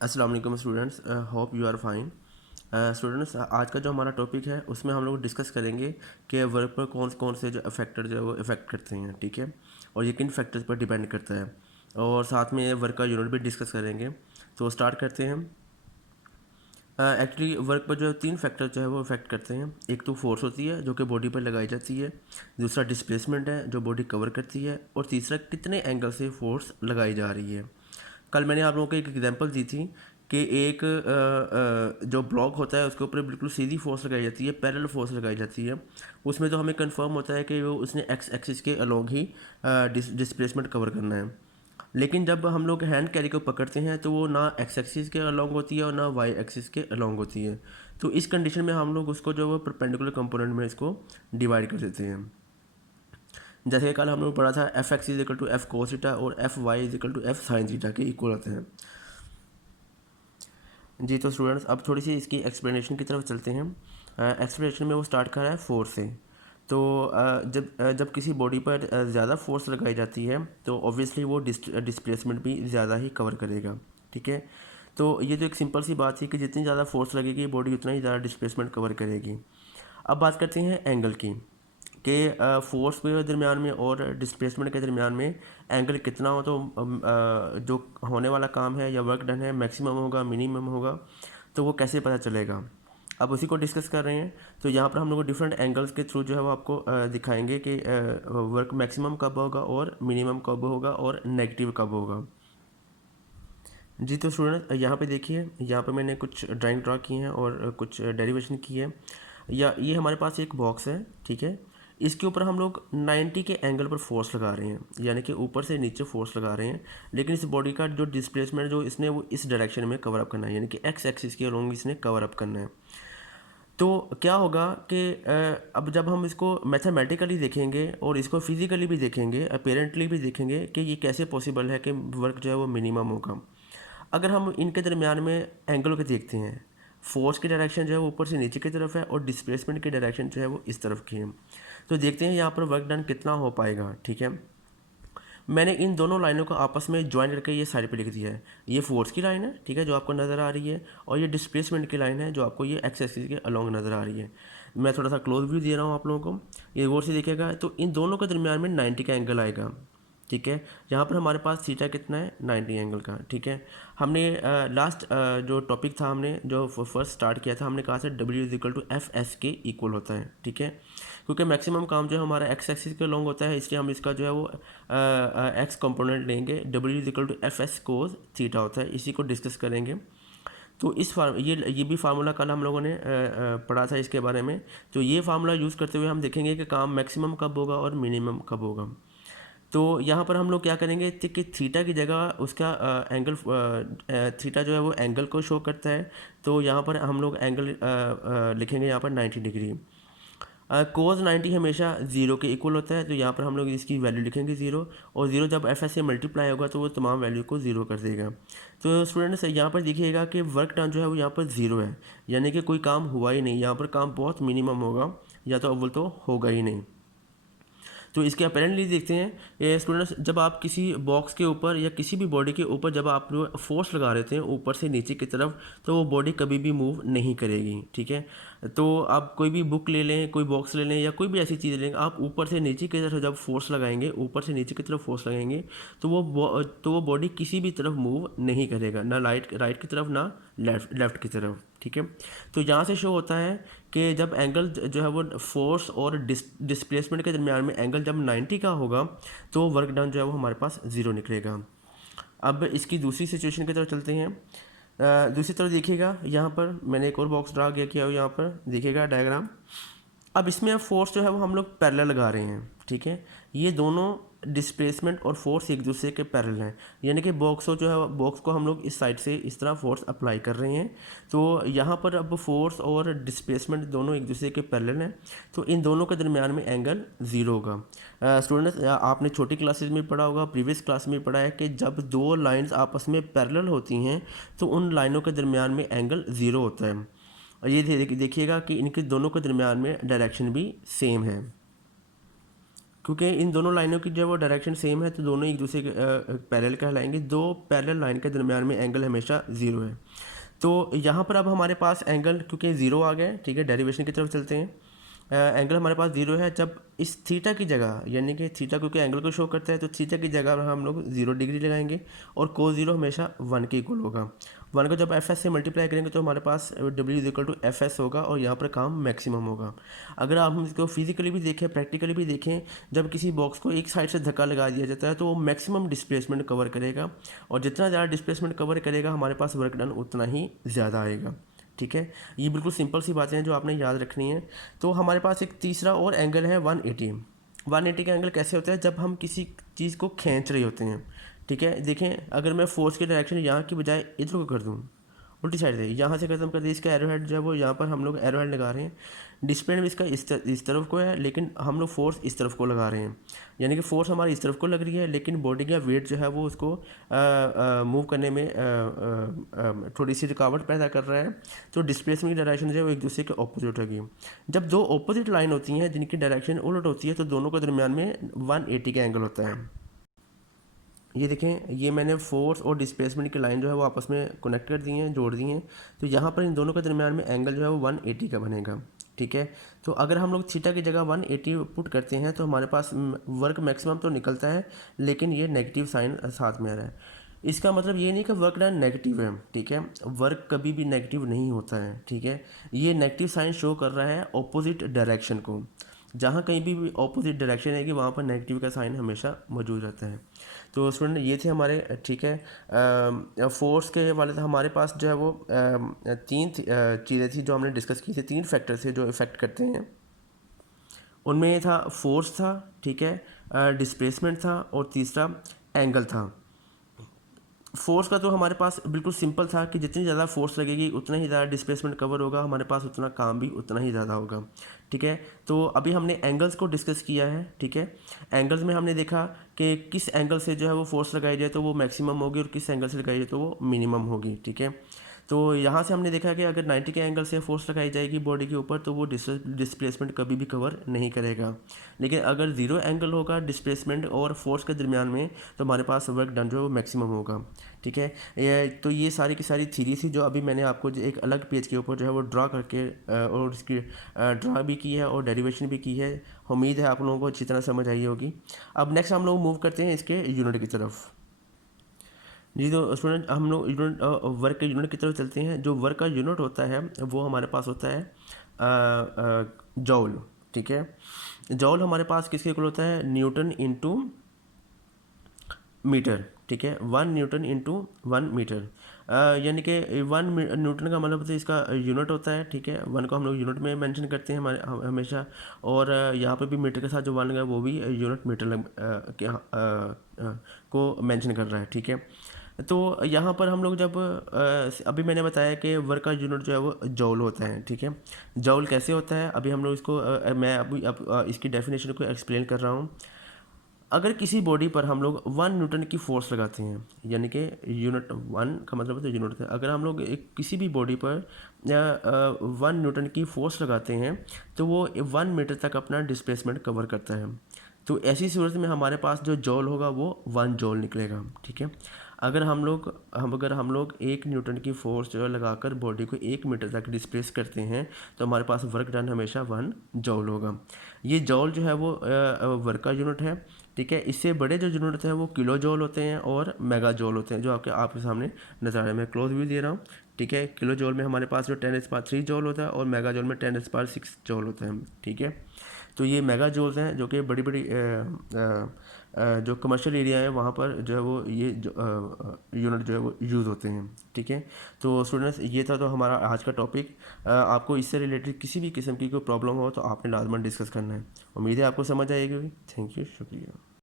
अस्सलाम वालेकुम students, hope you are fine. Students, आज का जो हमारा टॉपिक है उसमें हम लोग डिस्कस करेंगे कि वर्क पर कौन कौन से जो फैक्टर जो है वो इफ़ेक्ट करते हैं, ठीक है, और ये किन फैक्टर्स पर डिपेंड करता है, और साथ में वर्क का यूनिट भी डिस्कस करेंगे। तो स्टार्ट करते हैं। एक्चुअली वर्क पर जो तीन फैक्टर जो है वो इफेक्ट करते हैं। एक तो फोर्स होती है जो कि बॉडी पर लगाई जाती है, दूसरा डिस्प्लेसमेंट है जो बॉडी कवर करती है, और तीसरा कितने एंगल से फोर्स लगाई जा रही है। कल मैंने आप लोगों को एक एग्जांपल दी थी कि एक जो ब्लॉक होता है उसके ऊपर बिल्कुल सीधी फोर्स लगाई जाती है, पैरेलल फोर्स लगाई जाती है। उसमें तो हमें कंफर्म होता है कि वो उसने एक्स एक्सिस के अलोंग ही डिस्प्लेसमेंट कवर करना है। लेकिन जब हम लोग हैंड कैरी को पकड़ते हैं तो वो ना एक्स एक्सिस के अलोंग होती है और ना वाई एक्सिस के अलोंग होती है। तो इस कंडीशन में हम लोग उसको जो वो परपेंडिकुलर कंपोनेंट में इसको डिवाइड कर देते हैं। जैसे कल हम लोग पढ़ा था F X is equal to F cos theta और F Y is equal to F sine theta के इक्वल होते हैं। जी तो स्टूडेंट्स, अब थोड़ी सी इसकी एक्सप्लेनेशन की तरफ चलते हैं। एक्सप्लेनेशन में वो स्टार्ट कर रहा है फोर्स से। तो जब किसी बॉडी पर ज़्यादा फोर्स लगाई जाती है तो ऑब्वियसली वो डिस्प्लेसमेंट भी ज़्यादा ही कवर करेगा, ठीक है। तो ये तो एक सिंपल सी बात है कि जितनी ज़्यादा फोर्स लगेगी बॉडी उतना ही ज़्यादा डिस्प्लेसमेंट कवर करेगी। अब बात करते हैं एंगल की, कि फोर्स के दरमियान में और डिस्प्लेसमेंट के दरमियान में एंगल कितना हो तो जो होने वाला काम है या वर्क डन है मैक्सिमम होगा, मिनिमम होगा, तो वो कैसे पता चलेगा। अब उसी को डिस्कस कर रहे हैं। तो यहाँ पर हम लोग डिफरेंट एंगल्स के थ्रू जो है वो आपको दिखाएंगे कि वर्क मैक्सिमम कब होगा और मिनिमम कब होगा और नेगेटिव कब होगा। जी तो स्टूडेंट, यहाँ पे देखिए, यहाँ पे मैंने कुछ ड्राइंग ड्रा की हैं और कुछ डेरिवेशन की है। या ये हमारे पास एक बॉक्स है, ठीक है। इसके ऊपर हम लोग 90 के एंगल पर फोर्स लगा रहे हैं, यानी कि ऊपर से नीचे फोर्स लगा रहे हैं। लेकिन इस बॉडी का जो डिस्प्लेसमेंट जो इसने वो इस डायरेक्शन में कवर अप करना है, यानी कि एक्स एक्सिस के अलोंग इसने कवर अप करना है। तो क्या होगा कि अब जब हम इसको मैथमेटिकली देखेंगे और इसको फिजिकली भी देखेंगे, अपेरेंटली भी देखेंगे कि ये कैसे पॉसिबल है कि वर्क जो है वो मिनिमम होगा। अगर हम इनके दरमियान में एंगल को देखते हैं, फोर्स की डायरेक्शन जो है वो ऊपर से नीचे की तरफ है और डिस्प्लेसमेंट की डायरेक्शन जो है वो इस तरफ की है। तो देखते हैं यहाँ पर वर्क डन कितना हो पाएगा, ठीक है। मैंने इन दोनों लाइनों को आपस में ज्वाइन करके ये साइड पे लिख दिया है। ये फोर्स की लाइन है, ठीक है, जो आपको नज़र आ रही है, और ये डिस्प्लेसमेंट की लाइन है जो आपको ये एक्स एक्सिस के अलोंग नज़र आ रही है। मैं थोड़ा सा क्लोज व्यू दे रहा हूँ आप लोगों को, ये गौर से देखिएगा। तो इन दोनों के दरमियान में 90 का एंगल आएगा, ठीक है। यहाँ पर हमारे पास थीटा कितना है, 90 एंगल का, ठीक है। हमने लास्ट जो टॉपिक था, हमने जो फर्स्ट स्टार्ट किया था, हमने कहा था W is equal to F S के इक्वल होता है, ठीक है। क्योंकि मैक्सिमम काम जो है हमारा एक्स एक्सिस के लॉन्ग होता है, इसलिए हम इसका जो है वो एक्स कंपोनेंट लेंगे। W is equal to F S cos theta होता है, इसी को डिस्कस करेंगे। तो इस ये भी फार्मूला कल हम लोगों ने पढ़ा था इसके बारे में। तो ये फार्मूला यूज़ करते हुए हम देखेंगे कि काम मैक्सिमम कब होगा और मिनिमम कब होगा। तो यहाँ पर हम लोग क्या करेंगे कि थीटा की जगह उसका एंगल, थीटा जो है वो एंगल को शो करता है। तो यहाँ पर हम लोग एंगल लिखेंगे यहाँ पर 90 डिग्री। कोस 90 हमेशा ज़ीरो के इक्वल होता है, तो यहाँ पर हम लोग इसकी वैल्यू लिखेंगे ज़ीरो, और ज़ीरो जब एफ एस से मल्टीप्लाई होगा तो वो तमाम वैल्यू को ज़ीरो कर देगा। तो स्टूडेंट्स, यहाँ पर देखिएगा कि वर्क डन जो है वो यहाँ पर ज़ीरो है, यानी कि कोई काम हुआ ही नहीं, यहाँ पर काम बहुत मिनिमम होगा, या तो अव्वल तो होगा ही नहीं। तो इसके अपेरेंटली देखते हैं स्टूडेंट्स, जब आप किसी बॉक्स के ऊपर या किसी भी बॉडी के ऊपर जब आप फोर्स लगा रहे थे ऊपर से नीचे की तरफ, तो वो बॉडी कभी भी मूव नहीं करेगी, ठीक है। तो आप कोई भी बुक ले लें, कोई बॉक्स ले लें, या कोई भी ऐसी चीज़ लें, आप ऊपर से नीचे की तरफ जब फोर्स लगाएंगे, ऊपर से नीचे की तरफ फोर्स लगाएंगे, तो वो बॉडी किसी भी तरफ मूव नहीं करेगा, ना राइट की तरफ ना लेफ्ट की तरफ, ठीक है। तो यहाँ से शो होता है कि जब एंगल जो है वो फोर्स और डिस्प्लेसमेंट के दरमियान में एंगल जब 90 का होगा तो वर्क डन जो है वो हमारे पास ज़ीरो निकलेगा। अब इसकी दूसरी सिचुएशन की तरफ चलते हैं। दूसरी तरफ देखिएगा, यहाँ पर मैंने एक और बॉक्स ड्रा किया हो, यहाँ पर देखिएगा डायग्राम। अब इसमें अब फोर्स जो है वो हम लोग पैरेलल लगा रहे हैं, ठीक है। ये दोनों डिस्प्लेसमेंट और फोर्स एक दूसरे के पैरेलल हैं, यानी कि बॉक्स जो है बॉक्स को हम लोग इस साइड से इस तरह फोर्स अप्लाई कर रहे हैं। तो यहाँ पर अब फोर्स और डिस्प्लेसमेंट दोनों एक दूसरे के पैरेलल हैं, तो इन दोनों के दरमियान में एंगल ज़ीरो होगा। स्टूडेंट्स, आपने छोटी क्लासेस में पढ़ा होगा, प्रीवियस क्लास में पढ़ा है कि जब दो लाइन्स आपस में पैरेलल होती हैं तो उन लाइनों के दरमियान में एंगल ज़ीरो होता है। और ये देखिएगा कि इनके दोनों के दरमियान में डायरेक्शन भी सेम है। क्योंकि इन दोनों लाइनों की जो वो डायरेक्शन सेम है तो दोनों एक दूसरे के पैरेलल कहलाएंगे। दो पैरेलल लाइन के दरमियान में एंगल हमेशा ज़ीरो है। तो यहाँ पर अब हमारे पास एंगल क्योंकि ज़ीरो आ गया, ठीक है, डेरिवेशन की तरफ चलते हैं। एंगल हमारे पास ज़ीरो है जब इस थीटा की जगह, यानी कि थीटा क्योंकि एंगल को शो करता है तो थीटा की जगह हम लोग 0 डिग्री लगाएंगे और कोस ज़ीरो हमेशा 1 के इक्वल होगा। 1 को जब एफ एस से मल्टीप्लाई करेंगे तो हमारे पास W is equal to F S होगा और यहाँ पर काम मैक्सिमम होगा। अगर आप हम इसको फिजिकली भी देखें, प्रैक्टिकली भी देखें, जब किसी बॉक्स को एक साइड से धक्का लगा दिया जाता है तो वो मैक्सिमम डिस्प्लेसमेंट कवर करेगा और जितना ज़्यादा डिस्प्लेसमेंट कवर करेगा हमारे पास वर्क डन उतना ही ज़्यादा आएगा। ठीक है, ये बिल्कुल सिंपल सी बातें हैं जो आपने याद रखनी है। तो हमारे पास एक तीसरा और एंगल है 180। 180 का एंगल कैसे होता है? जब हम किसी चीज़ को खींच रहे होते हैं, ठीक है। देखें, अगर मैं फोर्स की डायरेक्शन यहाँ की बजाय इधर को कर दूँ, उल्टी साइड से यहाँ से ख़त्म कर दिया, इसका एरो हेड जो है वो यहाँ पर हम लोग एरो हेड लगा रहे हैं। डिस्प्लेन भी इसका इस तरफ को है लेकिन हम लोग फोर्स इस तरफ को लगा रहे हैं, यानी कि फोर्स हमारी इस तरफ को लग रही है लेकिन बॉडी का वेट जो है वो उसको मूव करने में थोड़ी सी रुकावट पैदा कर रहा है। तो डिस्प्लेसमेंट की डायरेक्शन जो है वो एक दूसरे के ऑपोजिट होगी। जब दो ऑपोजिट लाइन होती हैं जिनकी डायरेक्शन उलट होती है तो दोनों के दरमियान में 180 का एंगल होता है। ये देखें, ये मैंने फोर्स और डिस्प्लेसमेंट की लाइन जो है वो आपस में कनेक्ट कर दी हैं, जोड़ दी हैं। तो यहाँ पर इन दोनों के दरमियान में एंगल जो है वो 180 का बनेगा। ठीक है, तो अगर हम लोग थीटा की जगह 180 पुट करते हैं तो हमारे पास वर्क मैक्सिमम तो निकलता है लेकिन ये नेगेटिव साइन साथ में आ रहा है। इसका मतलब ये नहीं कि वर्क डन नेगेटिव है, ठीक है, वर्क कभी भी नेगेटिव नहीं होता है। ठीक है, ये नेगेटिव साइन शो कर रहा है ऑपोजिट डायरेक्शन को। जहाँ कहीं भी ऑपोजिट डायरेक्शन है कि वहाँ पर नेगेटिव का साइन हमेशा मौजूद रहता है। तो स्टूडेंट ये थे हमारे, ठीक है, फोर्स के वाले तो हमारे पास जो है वो तीन चीज़ें थी जो हमने डिस्कस की थी, तीन फैक्टर थे जो इफ़ेक्ट करते हैं। उनमें ये था फोर्स था, ठीक है, डिस्प्लेसमेंट था और तीसरा एंगल था। फोर्स का तो हमारे पास बिल्कुल सिंपल था कि जितनी ज़्यादा फोर्स लगेगी उतना ही ज़्यादा डिस्प्लेसमेंट कवर होगा, हमारे पास उतना काम भी उतना ही ज़्यादा होगा। ठीक है, तो अभी हमने एंगल्स को डिस्कस किया है। ठीक है, एंगल्स में हमने देखा कि किस एंगल से जो है वो फोर्स लगाई जाए तो वो मैक्सिमम होगी और किस एंगल से लगाई जाए तो वो मिनिमम होगी। ठीक है, तो यहाँ से हमने देखा कि अगर 90 के एंगल से फोर्स लगाई जाएगी बॉडी के ऊपर तो वो डिस्प्लेसमेंट कभी भी कवर नहीं करेगा। लेकिन अगर ज़ीरो एंगल होगा डिस्प्लेसमेंट और फोर्स के दरमियान में तो हमारे पास वर्क डन जो है वो मैक्सिमम होगा। ठीक है, तो ये सारी की सारी थ्योरी थी जो अभी मैंने आपको जो एक अलग पेज के ऊपर जो है वो ड्रा करके और इसकी ड्रा भी की है और डेरिवेशन भी की है। उम्मीद है आप लोगों को अच्छी तरह समझ आई होगी। अब नेक्स्ट हम लोग मूव करते हैं इसके यूनिट की तरफ। जी, तो स्टूडेंट हम लोग यूनिट वर्क के यूनिट की तरफ चलते हैं। जो वर्क का यूनिट होता है वो हमारे पास होता है जॉल। ठीक है, जॉल हमारे पास किसके इक्वल होता है? Newton into metre. ठीक है, 1 न्यूटन इंटू 1 मीटर, यानी कि 1 न्यूटन का मतलब इसका यूनिट होता है। ठीक है, 1 को हम लोग यूनिट में मेंशन करते हैं हमारे हमेशा, और यहाँ पे भी मीटर के साथ जो 1 है वो भी यूनिट मीटर को मेंशन कर रहा है। ठीक है, तो यहाँ पर हम लोग जब अभी मैंने बताया कि वर्क का यूनिट जो है वो जॉल होता है। ठीक है, जॉल कैसे होता है अभी हम लोग इसको मैं अभी इसकी डेफिनेशन को एक्सप्लेन कर रहा हूँ। अगर किसी बॉडी पर हम लोग 1 न्यूटन की फोर्स लगाते हैं, यानी कि यूनिट 1 का मतलब तो यूनिट है, अगर हम लोग एक किसी भी बॉडी पर 1 न्यूटन की फोर्स लगाते हैं तो वो 1 मीटर तक अपना डिस्प्लेसमेंट कवर करता है। तो ऐसी सूरत में हमारे पास जो जॉल होगा वो 1 जॉल निकलेगा। ठीक है, अगर हम लोग 1 न्यूटन की फोर्स जो है लगाकर बॉडी को 1 मीटर तक डिस्प्लेस करते हैं तो हमारे पास वर्क डन हमेशा 1 जॉल होगा। ये जॉल जो है वो वर्क का यूनिट है। ठीक है, इससे बड़े जो यूनिट हैं वो किलो जॉल होते हैं और मेगा जॉल होते हैं जो आपके सामने नजर आ रहा है। मैं क्लोज व्यू दे रहा हूँ। ठीक है, किलो जॉल में हमारे पास जो 10⁻³ जॉल होता है और मेगा जॉल में 10⁻6 जॉल होता है। ठीक है, तो ये मेगा जॉल्स हैं जो कि बड़ी बड़ी जो कमर्शियल एरिया है वहाँ पर जो है वो ये यूनिट जो है वो यूज़ होते हैं। ठीक है, तो स्टूडेंट्स ये था तो हमारा आज का टॉपिक। आपको इससे रिलेटेड किसी भी किस्म की कोई प्रॉब्लम हो तो आपने लाजमन डिस्कस करना है। उम्मीद है आपको समझ आएगी। थैंक यू, शुक्रिया।